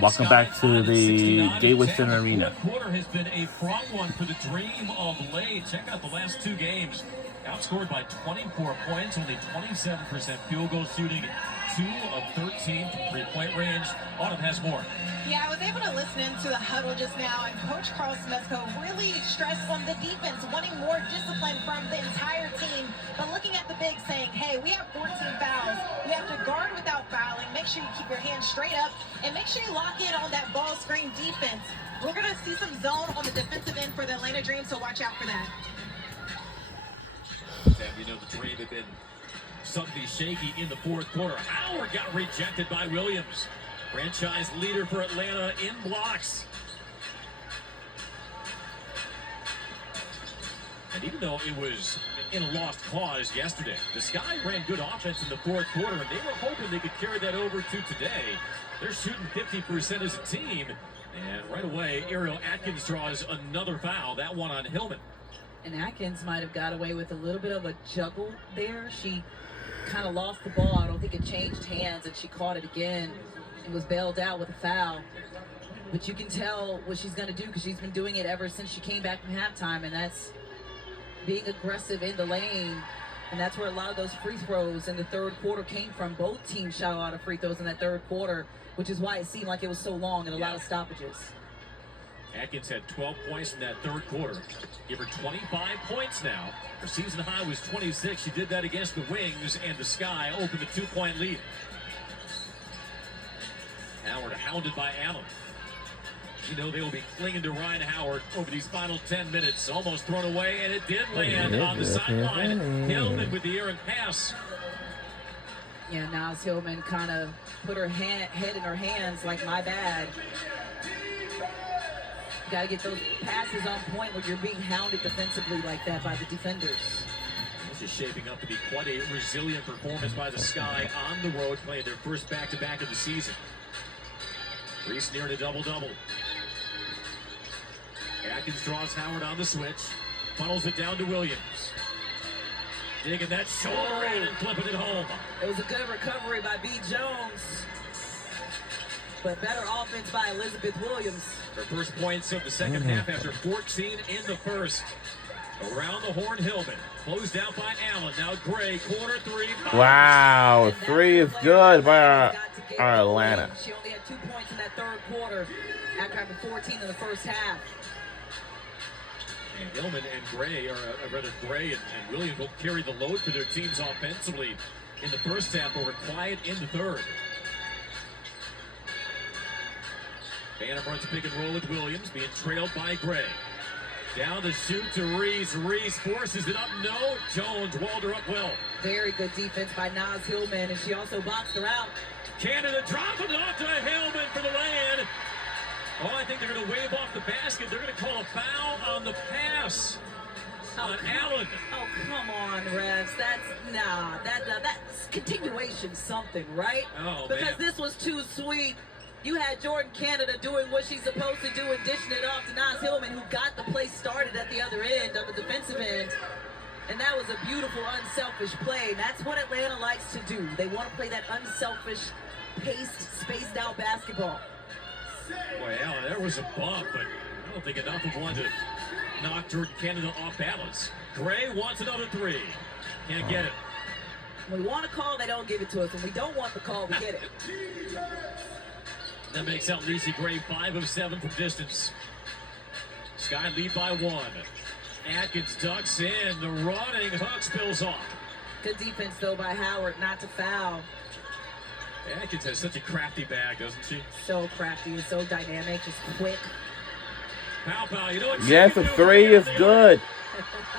Welcome back to the Gateway Center Arena. Quarter has been a front one for the Dream of late. Check out the last two games. Outscored by 24 points, only 27% field goal shooting, 2 of 13 from three-point range. Autumn has more. Yeah, I was able to listen into the huddle just now, and Coach Carl Smesco really stressed on the defense, wanting more discipline from the entire team, but looking at the big saying, hey, we have 14 fouls. We have to guard without fouling. Make sure you keep your hands straight up, and make sure you lock in on that ball screen defense. We're going to see some zone on the defensive end for the Atlanta Dream, so watch out for that. You know, the Dream have been suddenly shaky in the fourth quarter. Howard got rejected by Williams. Franchise leader for Atlanta in blocks. And even though it was in a lost cause yesterday, the Sky ran good offense in the fourth quarter, and they were hoping they could carry that over to today. They're shooting 50% as a team, and right away, Ariel Atkins draws another foul, that one on Hillman. And Atkins might have got away with a little bit of a juggle there. She kind of lost the ball. I don't think it changed hands, and she caught it again. It was bailed out with a foul. But you can tell what she's going to do because she's been doing it ever since she came back from halftime, and that's being aggressive in the lane. And that's where a lot of those free throws in the third quarter came from. Both teams shot a lot of free throws in that third quarter, which is why it seemed like it was so long and a lot of stoppages. Atkins had 12 points in that third quarter. Give her 25 points now. Her season high was 26. She did that against the Wings, and the Sky opened a 2-point lead. Howard hounded by Allen. You know they will be clinging to Ryan Howard over these final 10 minutes. Almost thrown away, and it did land on the sideline. Hillman with the errant pass. Yeah, Naz Hillman kind of put her head in her hands like, my bad. You got to get those passes on point when you're being hounded defensively like that by the defenders. This is shaping up to be quite a resilient performance by the Sky on the road, playing their first back-to-back of the season. Reese near a double-double. Atkins draws Howard on the switch. Funnels it down to Williams. Digging that shoulder in and flipping it home. It was a good recovery by B. Jones. But better offense by Elizabeth Williams. Her first points of the second half after 14 in the first. Around the horn, Hillman. Closed out by Allen. Now Gray, corner three. Wow, three is good by our Atlanta. She only had 2 points in that third quarter after having 14 in the first half. And Hillman and Gray, Gray and Williams will carry the load for their teams offensively in the first half, but were quiet in the third. Banner runs pick and roll with Williams, being trailed by Gray. Down the shoot to Reese. Reese forces it up. No. Jones walled her up well. Very good defense by Naz Hillman, and she also boxed her out. Canada dropping it off to Hillman for the lay-in. Oh, I think they're going to wave off the basket. They're going to call a foul on the pass on Allen. Oh, come on, refs. That's continuation something, right? Oh, because man. This was too sweet. You had Jordan Canada doing what she's supposed to do and dishing it off to Naz Hillman, who got the play started at the other end, on the defensive end. And that was a beautiful, unselfish play. And that's what Atlanta likes to do. They want to play that unselfish, paced, spaced-out basketball. Boy, Allen, there was a bump, but I don't think enough of one to knock Jordan Canada off balance. Gray wants another three. Can't get it. When we want a call, they don't give it to us. When we don't want the call, we get it. That makes out Lacey Gray 5 of 7 from distance. Sky lead by 1. Atkins ducks in. The running hook spills off. Good defense, though, by Howard not to foul. Atkins has such a crafty bag, doesn't she? So crafty and so dynamic, just quick. Pow, you know what? Yes, a three is good.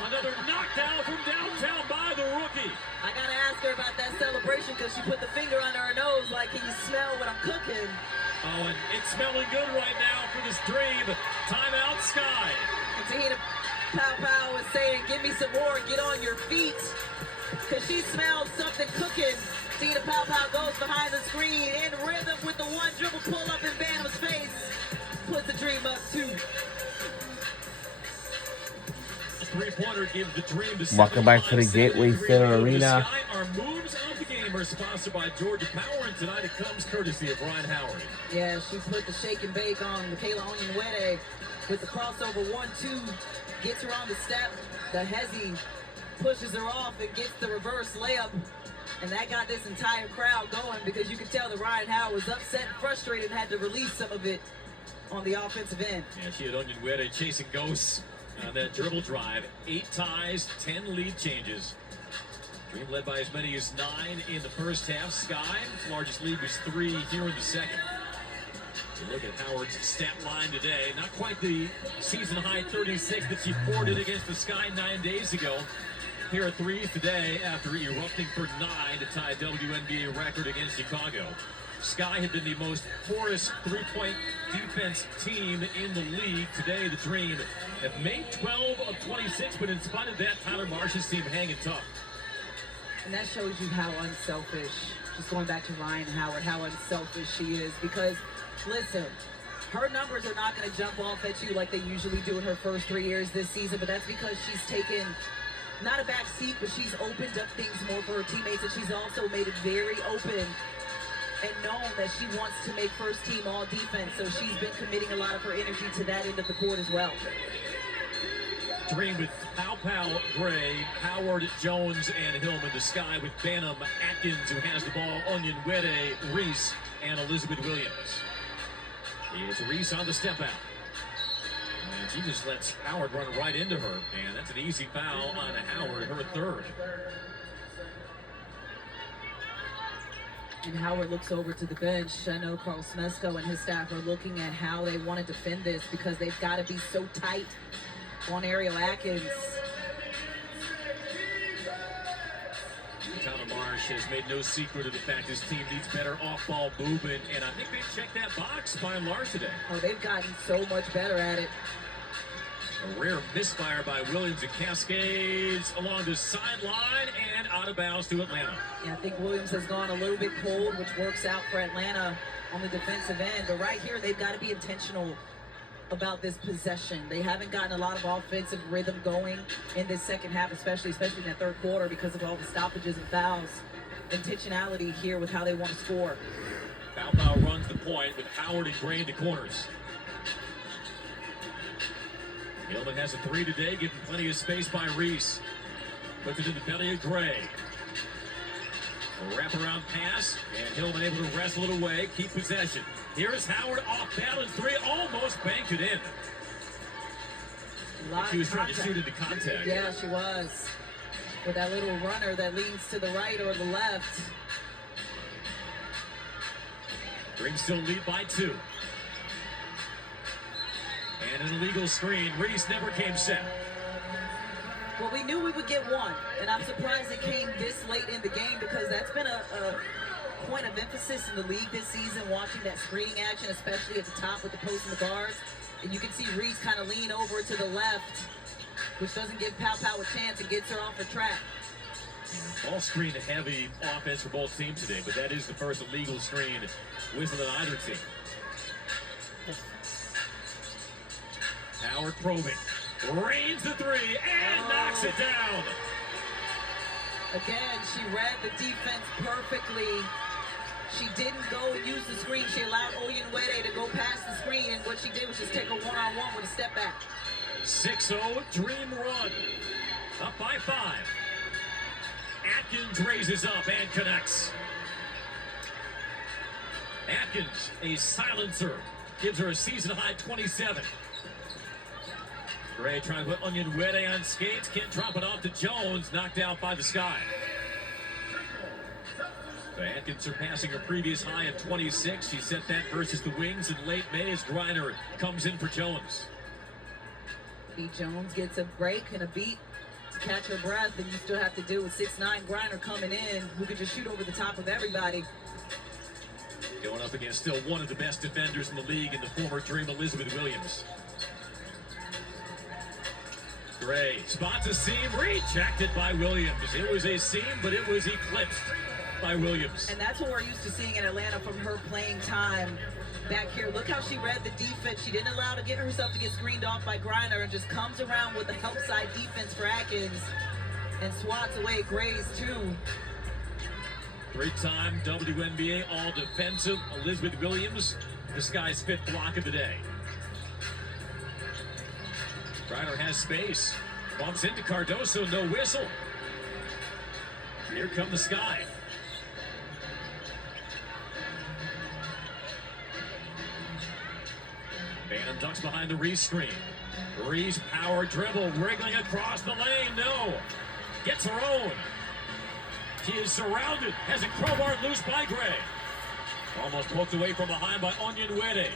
Another knockdown from downtown by the rookie. I gotta ask her about that celebration because she put the finger under her nose like, can you smell what I'm cooking? Oh, and it's smelling good right now for this Dream. Timeout, Sky. And Tahina Pow was saying, give me some more, get on your feet. Because she smelled something cooking. Tahina Pow goes behind the screen in rhythm with the one dribble pull up in Bam's face. Puts the Dream up 2. Three-pointer gives the Dream to Welcome back to the Gateway Center Arena. Our moves of the game Summer, sponsored by Georgia Power, and tonight it comes courtesy of Ryan Howard. Yeah, she put the shake and bake on Michaela Onyenwere with the crossover 1-2, gets her on the step. The Hezi pushes her off and gets the reverse layup. And that got this entire crowd going because you could tell that Ryan Howard was upset and frustrated and had to release some of it on the offensive end. Yeah, she had Onyenwere chasing ghosts on that dribble drive. 8 ties, 10 lead changes. Dream led by as many as 9 in the first half. Sky's largest lead was 3 here in the second. You look at Howard's stat line today. Not quite the season-high 36 that she poured it against the Sky 9 days ago. Here are 3s today after erupting for 9 to tie a WNBA record against Chicago. Sky had been the most porous three-point defense team in the league. Today, the Dream have made 12 of 26, but in spite of that, Tyler Marsh's team hanging tough. And that shows you how unselfish, just going back to Ryan Howard, how unselfish she is. Because, listen, her numbers are not going to jump off at you like they usually do in her first 3 years this season, but that's because she's taken not a back seat, but she's opened up things more for her teammates, and she's also made it very open and known that she wants to make first team all defense, so she's been committing a lot of her energy to that end of the court as well. Dream with Pau, Gray, Howard, Jones, and Hillman. The Sky with Banham, Atkins, who has the ball, Onyenwere, Reese, and Elizabeth Williams. It's Reese on the step out. And she just lets Howard run right into her, and that's an easy foul on Howard, her third. And Howard looks over to the bench. I know Carl Smesko and his staff are looking at how they want to defend this because they've got to be so tight on Ariel Atkins. Tyler Marsh has made no secret of the fact his team needs better off-ball movement, and I think they checked that box by and large today. Oh, they've gotten so much better at it. A rare misfire by Williams and cascades along the sideline and out of bounds to Atlanta. Yeah, I think Williams has gone a little bit cold, which works out for Atlanta on the defensive end. But right here, they've got to be intentional about this possession. They haven't gotten a lot of offensive rhythm going in this second half, especially in that third quarter because of all the stoppages and fouls. Intentionality here with how they want to score. Pau runs the point with Howard and Gray in the corners. Hillman has a 3 today, given plenty of space by Reese. Puts it in the belly of Gray. A wraparound pass, and Hillman able to wrestle it away, keep possession. Here's Howard off balance 3, almost banked it in. She was trying to shoot into contact. Yeah, she was. With that little runner that leans to the right or the left. Dream still lead by 2. And an illegal screen. Reese never came set. Well, we knew we would get one, and I'm surprised it came this late in the game because that's been a point of emphasis in the league this season, watching that screening action, especially at the top with the post and the guards. And you can see Reese kind of lean over to the left, which doesn't give Pau a chance and gets her off her track. All screen heavy offense for both teams today, but that is the first illegal screen whistle on either team. Howard probing, rains the 3 and knocks it down. Again, she read the defense perfectly. She didn't go and use the screen. She allowed Onyenwere to go past the screen, and what she did was just take a one-on-one with a step back. 6-0 Dream run, up by 5. Atkins raises up and connects. Atkins, a silencer, gives her a season-high 27. Gray trying to put Onyenwere on skates, can't drop it off to Jones, knocked out by the Sky. So Atkins surpassing her previous high of 26. She set that versus the Wings in late May as Griner comes in for Jones. B. Jones gets a break and a beat to catch her breath, and you still have to deal with 6'9" Griner coming in, who could just shoot over the top of everybody. Going up against still one of the best defenders in the league in the former Dream, Elizabeth Williams. Gray spots a seam, rejected by Williams. It was a seam, but it was eclipsed by Williams. And that's what we're used to seeing in Atlanta from her playing time back here. Look how she read the defense. She didn't allow herself to get screened off by Griner and just comes around with the help side defense for Atkins and swats away Gray's 2. Three-time WNBA All-Defensive Elizabeth Williams, the Sky's 5th block of the day. Griner has space. Bumps into Cardoso, no whistle. Here come the Sky. Banham ducks behind the Reese screen. Reese power dribble, wriggling across the lane. No. Gets her own. She is surrounded. Has a crowbar loose by Gray. Almost poked away from behind by Onyenwere.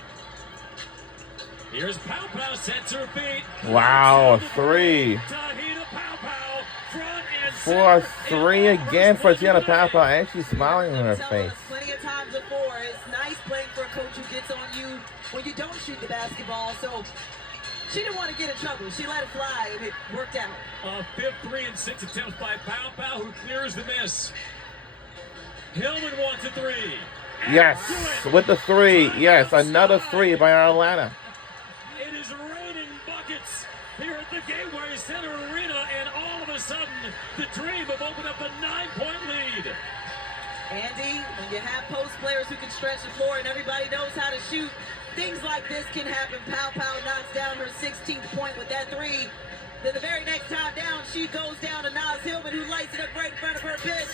Here's Pow Pow, sets her feet. Wow, 3. Tahina Pow Pow, front and For a center. 3 again for Tahina Pow Pow, and she's smiling on her Tell face. us plenty of times before, it's nice playing for a coach who gets on you when you don't shoot the basketball. So she didn't want to get in trouble. She let it fly, and it worked out. A 5th 3 and 6 attempts by Pow Pow, who clears the miss. Hillman wants a 3. Yes, with the 3. Yes, another 3 by Atlanta. It is raining buckets here at the Gateway Center Arena, and all of a sudden, the Dream have opened up a 9-point lead. Andy, when you have post players who can stretch the floor and everybody knows how to shoot, things like this can happen. Pow Pow knocks down her 16th point with that 3. Then the very next time down, she goes down to Naz Hillman, who lights it up right in front of her bench.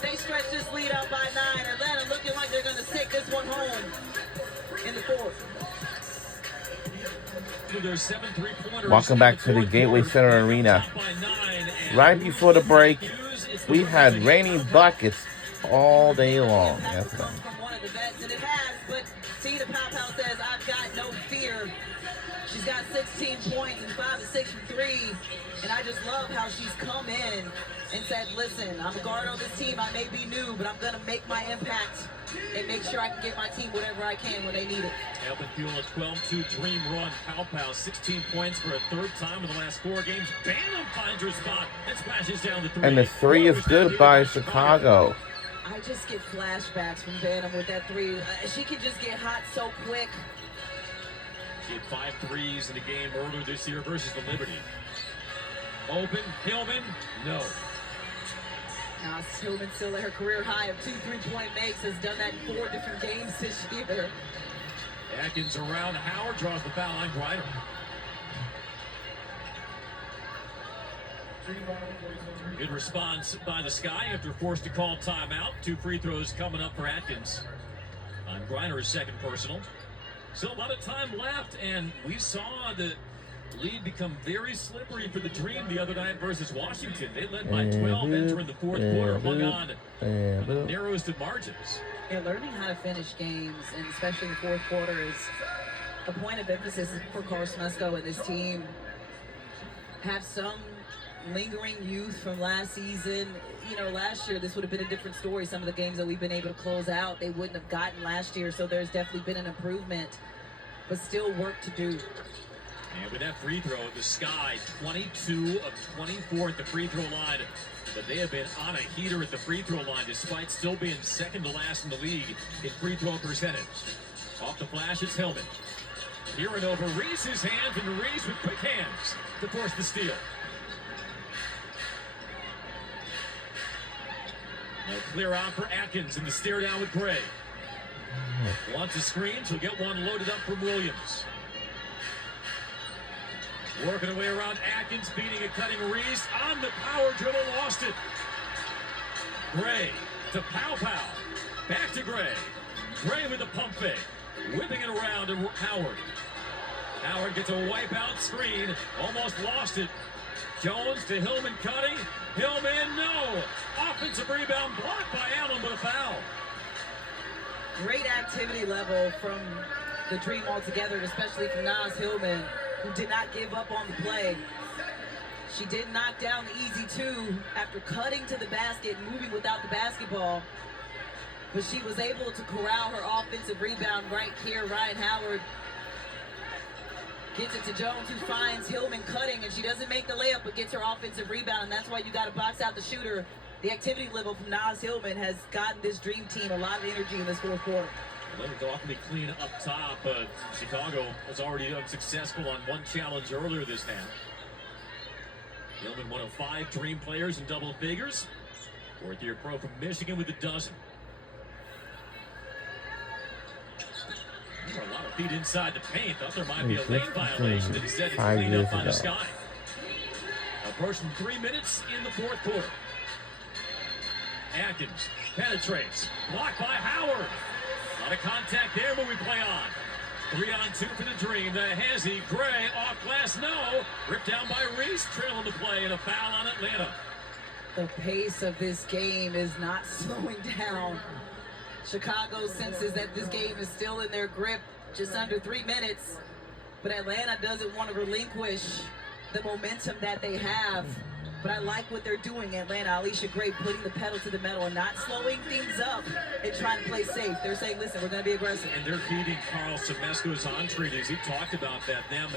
They stretch this lead out by 9. Atlanta looking like they're going to take this one home in the 4th. There's 7 3-pointers. Welcome back to the Gateway Center Arena. Right before the break, we had raining buckets all day long. That's From one of the vets, and it has, but Tahina Pow Pow says, I've got no fear. She's got 16 points and 5 of 6 from 3, and I just love how she's come in and said, listen, I'm a guard on this team. I may be new, but I'm going to make my impact and make sure I can get my team whatever I can when they need it. Helping fuel a 12-2 Dream run. Pow Pow, 16 points for a 3rd time in the last 4 games. Banham finds her spot and splashes down the 3. And the 3 is good by Chicago. I just get flashbacks from Banham with that 3. She can just get hot so quick. She had 5 threes in the game earlier this year versus the Liberty. Open, Hillman, no. Now, Hillman still at her career high of 2 3-point makes, has done that in 4 different games this year. Atkins around, Howard draws the foul on Griner. Good response by the Sky after forced to call timeout. 2 free throws coming up for Atkins on Griner's 2nd personal. Still a lot of time left, and we saw the lead become very slippery for the Dream the other night versus Washington. They led by 12 entering the 4th quarter, hung on the narrowest of margins. Yeah, learning how to finish games, and especially in the 4th quarter, is a point of emphasis for Carl Smesco and this team. Have some lingering youth from last season. You know, last year this would have been a different story. Some of the games that we've been able to close out, they wouldn't have gotten last year. So there's definitely been an improvement, but still work to do. And with that free throw, the Sky 22 of 24 at the free throw line. But they have been on a heater at the free throw line despite still being 2nd to last in the league in free throw percentage. Off the flash, it's Hillman. Here and over Reese's hands, and Reese with quick hands to force the steal. A clear out for Atkins in the stare down with Gray. Wants a screen, she'll get one loaded up from Williams. Working her way around Atkins, beating and cutting Reese on the power dribble, lost it. Gray to Pow Pow, back to Gray. Gray with a pump fake, whipping it around to Howard. Howard gets a wipeout screen, almost lost it. Jones to Hillman cutting. Hillman, no. Offensive rebound blocked by Allen, but a foul. Great activity level from the Dream altogether, especially from Naz Hillman, who did not give up on the play. She did knock down the easy 2 after cutting to the basket, moving without the basketball. But she was able to corral her offensive rebound right here. Ryan Howard gets it to Jones, who finds Hillman cutting, and she doesn't make the layup, but gets her offensive rebound, and that's why you got to box out the shooter. The activity level from Naz Hillman has gotten this Dream team a lot of energy in this 4th quarter. Let it go awfully clean up top, but Chicago was already unsuccessful on one challenge earlier this half. Hillman, one of 5 Dream players in double figures. Fourth-year pro from Michigan with a dozen. A lot of feet inside the paint. Thought there might be a lane violation. Instead, it's cleaned up by the Sky. Approaching 3 minutes in the fourth quarter. Atkins penetrates. Blocked by Howard. A lot of contact there, but we play on. 3-on-2 for the Dream. The Hezzy, Gray, off glass, no. Ripped down by Reese, trailing the play, and a foul on Atlanta. The pace of this game is not slowing down. Chicago senses that this game is still in their grip, just under 3 minutes. But Atlanta doesn't want to relinquish the momentum that they have. But I like what they're doing, Atlanta. Alicia Gray putting the pedal to the metal and not slowing things up and trying to play safe. They're saying, listen, we're going to be aggressive. And they're feeding Carl Semesco's entreaties. He talked about that, them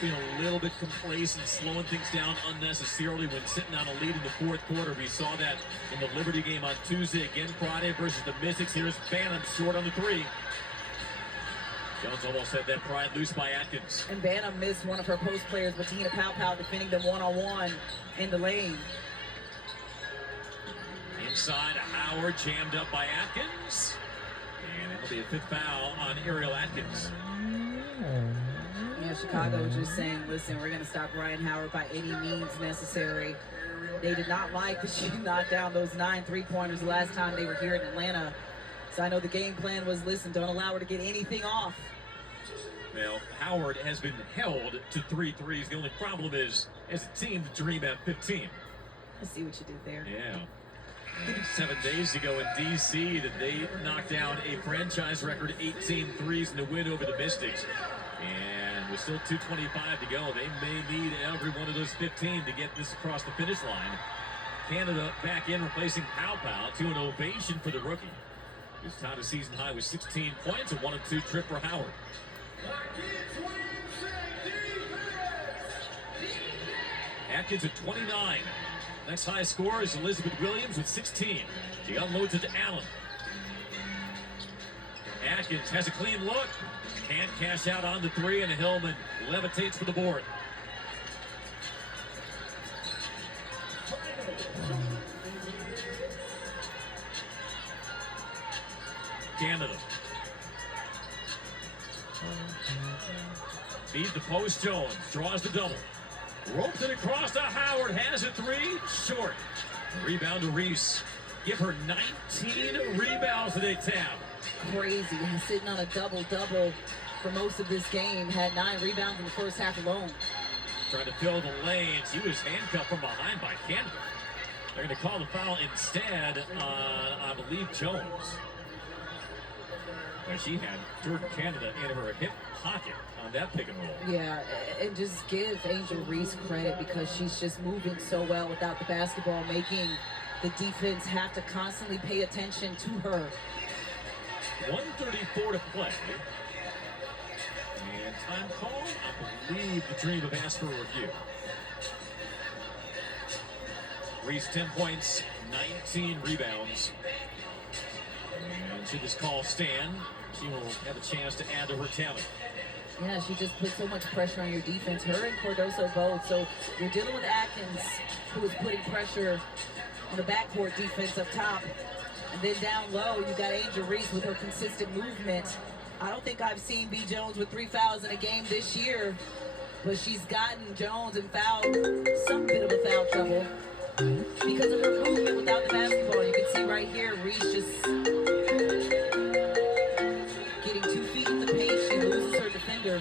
being a little bit complacent, slowing things down unnecessarily when sitting on a lead in the fourth quarter. We saw that in the Liberty game on Tuesday. Again, Friday versus the Mystics. Here's Banham short on the three. Jones almost had that pried loose by Atkins. And Banham missed one of her post players, Bettina Powell defending them one-on-one in the lane. Inside, Howard jammed up by Atkins. And it'll be a fifth foul on Ariel Atkins. Yeah, Chicago just saying, listen, we're going to stop Ryan Howard by any means necessary. They did not like that she knocked down those 9 3-pointers the last time they were here in Atlanta. So I know the game plan was, listen, don't allow her to get anything off. Well, Howard has been held to 3 threes. The only problem is, as a team, the Dream at 15. I see what you did there. Yeah. 7 days ago in D.C., that they knocked down a franchise record 18 threes in the win over the Mystics. And with still 2:25 to go, they may need every one of those 15 to get this across the finish line. Canada back in, replacing Pow to an ovation for the rookie. His tied a season high with 16 points, a 1-2 trip for Howard. Atkins at 29. Next high score is Elizabeth Williams with 16. She unloads it to Allen. Atkins has a clean look. Can't cash out on the three, and Hillman levitates for the board. Canada. Feed the post. Jones draws the double. Ropes it across to Howard. Has a three. Short. Rebound to Reese. Give her 19 rebounds today, Tab. Crazy. He's sitting on a double-double for most of this game. Had 9 rebounds in the first half alone. Trying to fill the lanes. He was handcuffed from behind by Canada. They're going to call the foul instead on, I believe, Jones. And she had Jordan Canada in her hip pocket on that pick and roll. Yeah, and just give Angel Reese credit because she's just moving so well without the basketball, making the defense have to constantly pay attention to her. 1:34 to play. And time call, I believe the Dream have asked for a review. Reese 10 points, 19 rebounds. And should this call stand, she will have a chance to add to her talent. Yeah, she just put so much pressure on your defense. Her and Cardoso both. So you're dealing with Atkins, who is putting pressure on the backcourt defense up top. And then down low, you got Angel Reese with her consistent movement. I don't think I've seen B. Jones with 3 fouls in a game this year, but she's gotten Jones in some bit of a foul trouble because of her movement without the basketball. You can see right here, Reese just getting 2 feet in the paint. She loses her defender.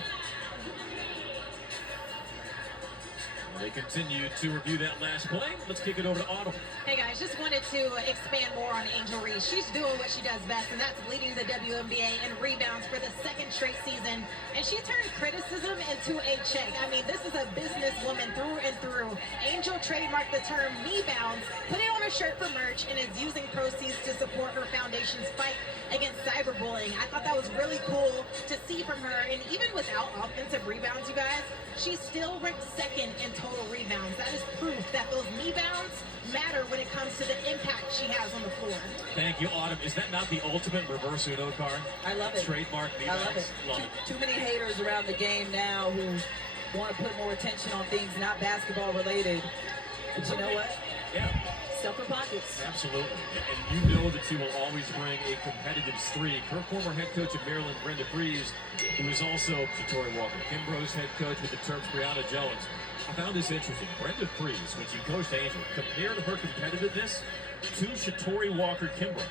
They continue to review that last play. Let's kick it over to Autumn. Hey guys, just wanted to expand more on Angel Reese. She's doing what she does best, and that's leading the WNBA in rebounds for the 2nd straight season. And she turned criticism into a check. I mean, this is a businesswoman through and through. Angel trademarked the term me-bounds, put it on her shirt for merch, and is using proceeds to support her foundation's fight against cyberbullying. I thought that was really cool to see from her. And even without offensive rebounds, you guys, she's still ranked 2nd in total rebounds. That is proof that those me-bounds matter when it comes to the impact she has on the floor. Thank you, Autumn. Is that not the ultimate reverse Uno card? I love it. Trademark me. I love it. Love it. Too many haters around the game now who want to put more attention on things not basketball related. But you know what? Yeah. stuff her pockets. Absolutely. And you know that she will always bring a competitive streak. Her former head coach of Maryland, Brenda Freese, who is also Shatori Walker Kimbrough's head coach with the Terps, Brianna Jones. I found this interesting. Brenda Freese, when she coached Angel, compared her competitiveness to Shatori Walker Kimbrough.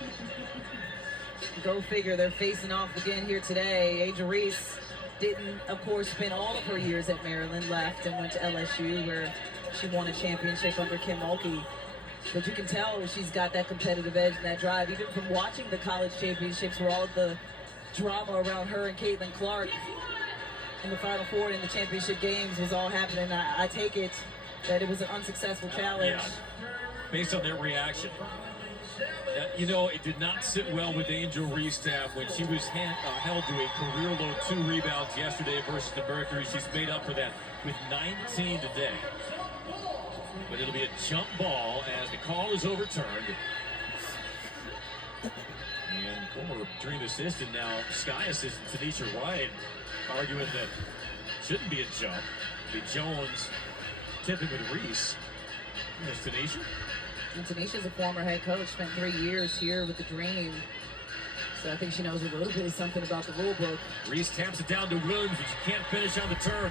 Go figure, they're facing off again here today. Angel Reese didn't, of course, spend all of her years at Maryland, left and went to LSU where she won a championship under Kim Mulkey. But you can tell she's got that competitive edge and that drive, even from watching the college championships where all of the drama around her and Caitlin Clark in the Final Four and in the championship games was all happening. I take it that it was an unsuccessful challenge. Yeah. Based on their reaction. You know, it did not sit well with Angel Reese staff when she was held to a career-low 2 rebounds yesterday versus the Mercury. She's made up for that with 19 today. But it'll be a jump ball as the call is overturned. And former Dream assistant, now Sky assistant, Tanisha Wright, arguing that it shouldn't be a jump. It'll be Jones tipping with Reese. There's Tanisha. And Tanisha's a former head coach, spent 3 years here with the Dream. So I think she knows a little bit of something about the rule book. Reese taps it down to Williams, but she can't finish on the turn.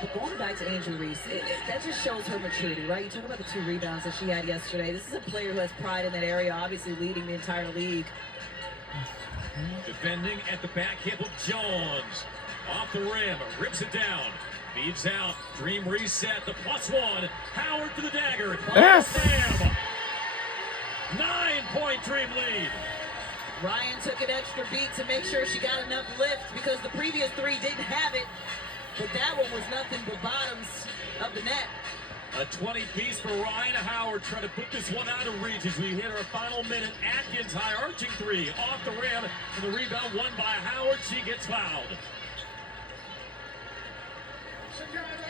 But going back to Angel Reese, that just shows her maturity, right? You talk about the 2 rebounds that she had yesterday. This is a player who has pride in that area, obviously leading the entire league. Defending at the back hip of Jones. Off the rim, rips it down. Feeds out, Dream reset, the +1. Howard for the dagger. Slam. 9-point Dream lead. Ryan took an extra beat to make sure she got enough lift because the previous 3 didn't have it. But that one was nothing but bottoms of the net. A 20-piece for Ryan Howard, trying to put this one out of reach as we hit our final minute. Atkins, high arching 3, off the rim, and the rebound won by Howard. She gets fouled.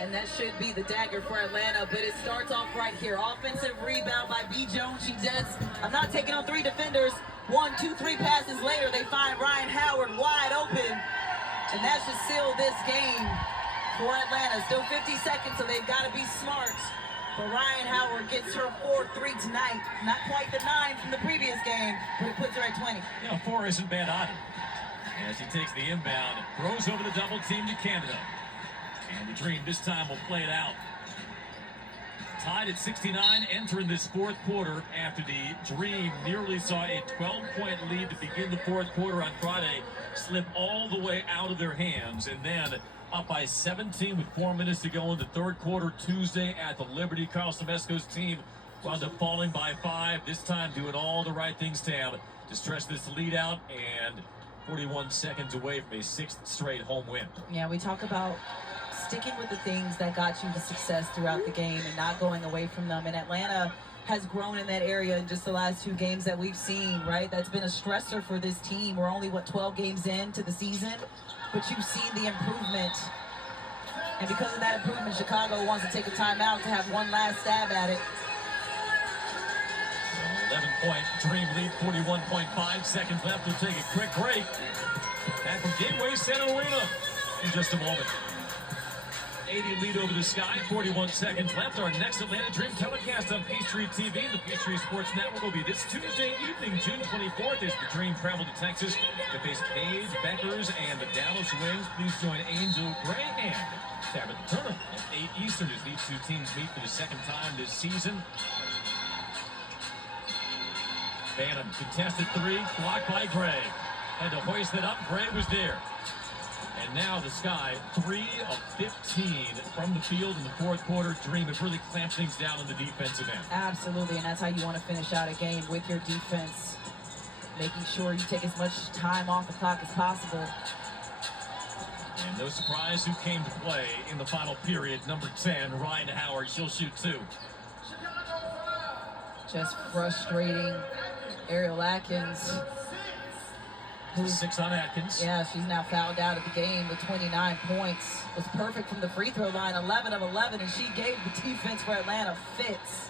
And that should be the dagger for Atlanta, but it starts off right here. Offensive rebound by B. Jones. She does. I'm not taking on 3 defenders. 1, 2, 3 passes later, they find Ryan Howard wide open. And that should seal this game for Atlanta. Still 50 seconds, so they've got to be smart. But Ryan Howard gets her 4th 3 tonight. Not quite the 9 from the previous game, but it puts her at 20. You know, 4 isn't bad either. As he takes the inbound, throws over the double team to Canada. And the Dream this time will play it out. Tied at 69, entering this 4th quarter after the Dream nearly saw a 12-point lead to begin the 4th quarter on Friday slip all the way out of their hands, and then up by 17 with 4 minutes to go in the 3rd quarter Tuesday at the Liberty. Carl Semesco's team wound up falling by 5, this time doing all the right things, Tam, to stretch this lead out, and 41 seconds away from a 6th straight home win. Yeah, we talk about sticking with the things that got you the success throughout the game and not going away from them. And Atlanta has grown in that area in just the last 2 games that we've seen, right? That's been a stressor for this team. We're only, 12 games into the season, but you've seen the improvement. And because of that improvement, Chicago wants to take a timeout to have one last stab at it. 11-point Dream lead, 41.5 seconds left. We'll take a quick break. Back from Gateway Center Arena in just a moment. 80 lead over the Sky, 41 seconds left. Our next Atlanta Dream telecast on Peachtree TV and the Peachtree Sports Network will be this Tuesday evening, June 24th, as the Dream travel to Texas to face Paige Beckers and the Dallas Wings. Please join Angel Gray and Tabitha Turner at 8 Eastern as these 2 teams meet for the 2nd time this season. Phantom contested 3, blocked by Gray. Had to hoist it up, Gray was there. And now the Sky, 3 of 15 from the field in the 4th quarter. Dream have really clamped things down on the defensive end. Absolutely, and that's how you want to finish out a game, with your defense, making sure you take as much time off the clock as possible. And no surprise who came to play in the final period. Number 10, Ryan Howard. She'll shoot 2. Just frustrating. Ariel Atkins. 6 on Atkins. Yeah, she's now fouled out of the game with 29 points. Was perfect from the free throw line, 11 of 11, and she gave the defense for Atlanta fits.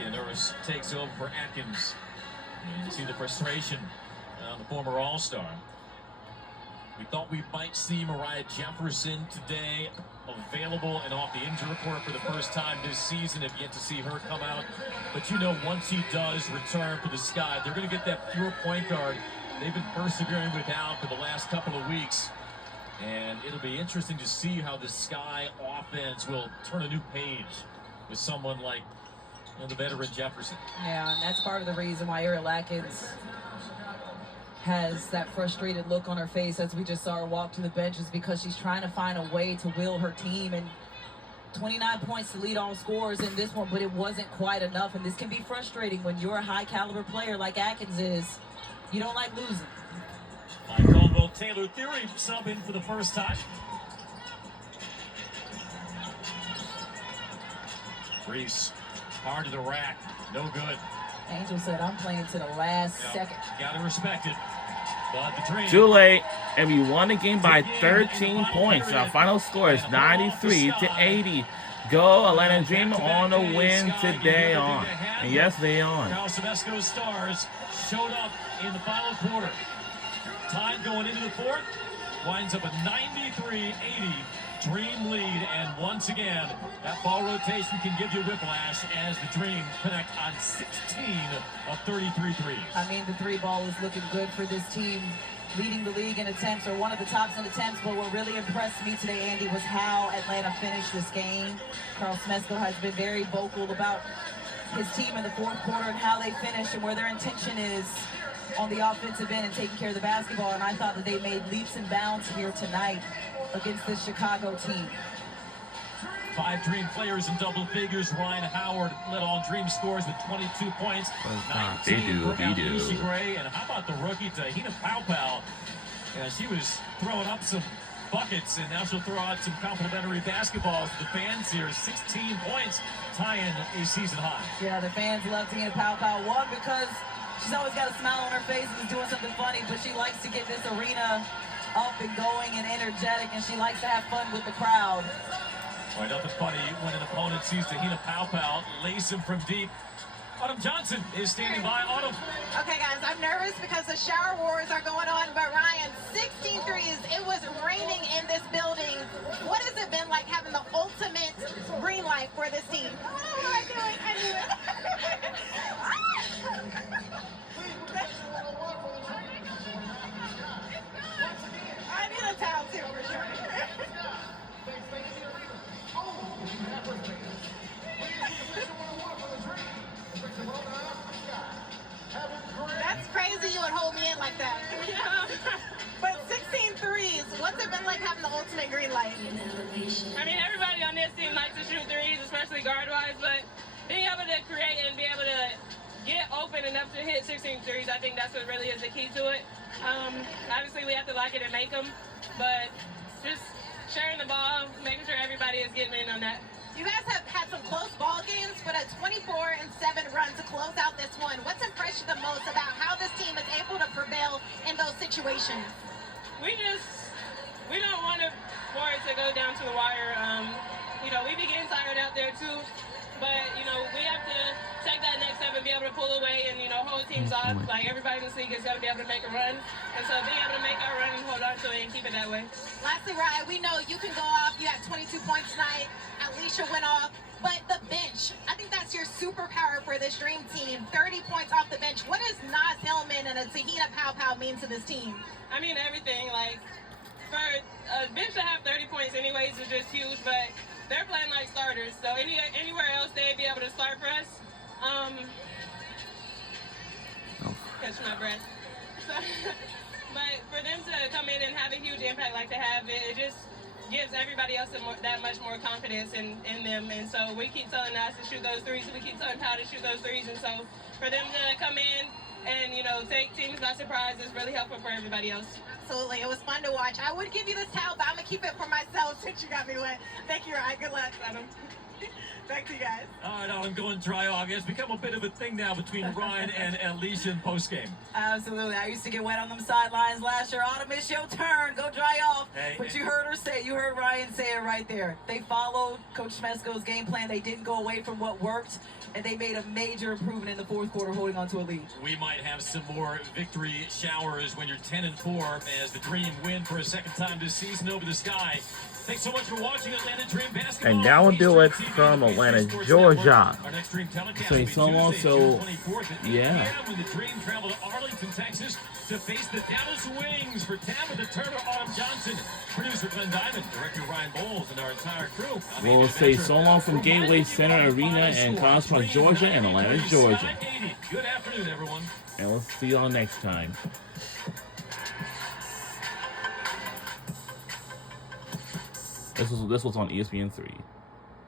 Yeah, Norris takes over for Atkins. And you see the frustration on the former All-Star. We thought we might see Mariah Jefferson today available and off the injury report for the first time this season. Have yet to see her come out. But you know, once she does return for the Sky, they're going to get that pure point guard they've been persevering without for the last couple of weeks. And it'll be interesting to see how the Sky offense will turn a new page with someone like the veteran Jefferson. Yeah, and that's part of the reason why Ariel Atkins has that frustrated look on her face as we just saw her walk to the bench, is because she's trying to find a way to will her team. And 29 points to lead all scorers in this one, but it wasn't quite enough. And this can be frustrating when you're a high caliber player like Atkins is. You don't like losing. Mike Caldwell Taylor Theory subbing for the first time. Reese, hard to the rack, no good. Angel said, I'm playing to the last second. Gotta respect it. But the dream. Too late, and we won the game by 13 points. Our final score is 93-80. Go Atlanta Dream on a win today on. And yes, they on. Carl Semesco's Stars showed up in the final quarter. Time going into the fourth winds up a 93-80 Dream lead, and once again, that ball rotation can give you whiplash as the Dream connect on 16 of 33 threes. I mean, the three ball is looking good for this team, leading the league in attempts, or one of the tops in attempts. But what really impressed me today, Andy, was how Atlanta finished this game. Carl Semesco has been very vocal about his team in the fourth quarter and how they finish and where their intention is on the offensive end and taking care of the basketball. And I thought that they made leaps and bounds here tonight against this Chicago team. 5 Dream players in double figures. Ryan Howard led all Dream scores with 22 points. 19 for Alysha Gray. And how about the rookie Tahina Paopao? Yeah, she was throwing up some buckets, and now she'll throw out some complimentary basketballs to the fans here. 16 points, tying a season high. Yeah, the fans love Tahina Paopao. One, because she's always got a smile on her face and is doing something funny, but she likes to get this arena up and going and energetic, and she likes to have fun with the crowd. Boy, nothing funny when an opponent sees Tahina Paopao lace him from deep. Autumn Johnson is standing by. Autumn. Okay, guys, I'm nervous because the shower wars are going on, but Ryan, 16 threes. It was raining in this building. What has it been like having the ultimate green light for this team? Oh, I knew it. I knew it. I need a towel too, for sure. That's crazy you would hold me in like that. But 16 threes, what's it been like having the ultimate green light? I mean, everybody on this team likes to shoot threes, especially guard-wise, but being able to create and be able to get open enough to hit 16 threes, I think that's what really is the key to it. Obviously, we have to like it and make them, but just sharing the ball, making sure everybody is getting in on that. You guys have had some close ball games, but a 24-7 run to close out this one. What's impressed you the most about how this team is able to prevail in those situations? We don't want for it to go down to the wire. We be getting tired out there too, but we have to take that next step and be able to pull away and hold teams off. Like everybody in this league is going to be able to make a run, and so being able to make our run and hold on to it and keep it that way. Lastly, Ryan, we know you can go off. You had 22 points tonight. Alicia went off, but the bench, I think that's your superpower for this Dream team. 30 points off the bench. What does Naz Hillman and a Tahina Paopao mean to this team? I mean, everything. Like, for a bench to have 30 points anyways is just huge, but they're playing like starters. So anywhere else they'd be able to start for us. Catch my breath. But for them to come in and have a huge impact like they have, it just gives everybody else that much more confidence in them. And so we keep telling us to shoot those threes. We keep telling Powell to shoot those threes. And so for them to come in and, take teams by surprise is really helpful for everybody else. Absolutely. It was fun to watch. I would give you this towel, but I'm going to keep it for myself since you got me wet. Thank you, Ryan. Good luck. Back to you guys. All right, Alan, going dry off. It's become a bit of a thing now between Ryan and Alicia in postgame. Absolutely. I used to get wet on them sidelines last year. Autumn, it's your turn. Go dry off. Hey, But you heard her say, you heard Ryan say it right there. They followed Coach Schmesko's game plan. They didn't go away from what worked, and they made a major improvement in the fourth quarter, holding on to a lead. We might have some more victory showers when you're 10-4 as the Dream win for a second time this season over the Sky. Thanks so much for watching Atlanta Dream basketball. And that will do it from Atlanta, Georgia. Our next Dream telecast So will be so long, Tuesday, so June 24th at 8 yeah. p.m. when the Dream travel to Arlington, Texas to face the Dallas Wings. For Tabitha Turner, Autumn Johnson, producer Glenn Diamond, director Ryan Bowles, and our entire crew. I'm We'll Andy say Ventura. so long from Gateway Reminding you Center of the Arena final in score. College Park, Georgia, and Atlanta, 23, Georgia. Sky 80. Good afternoon, everyone. And we'll see y'all next time. This was on ESPN 3.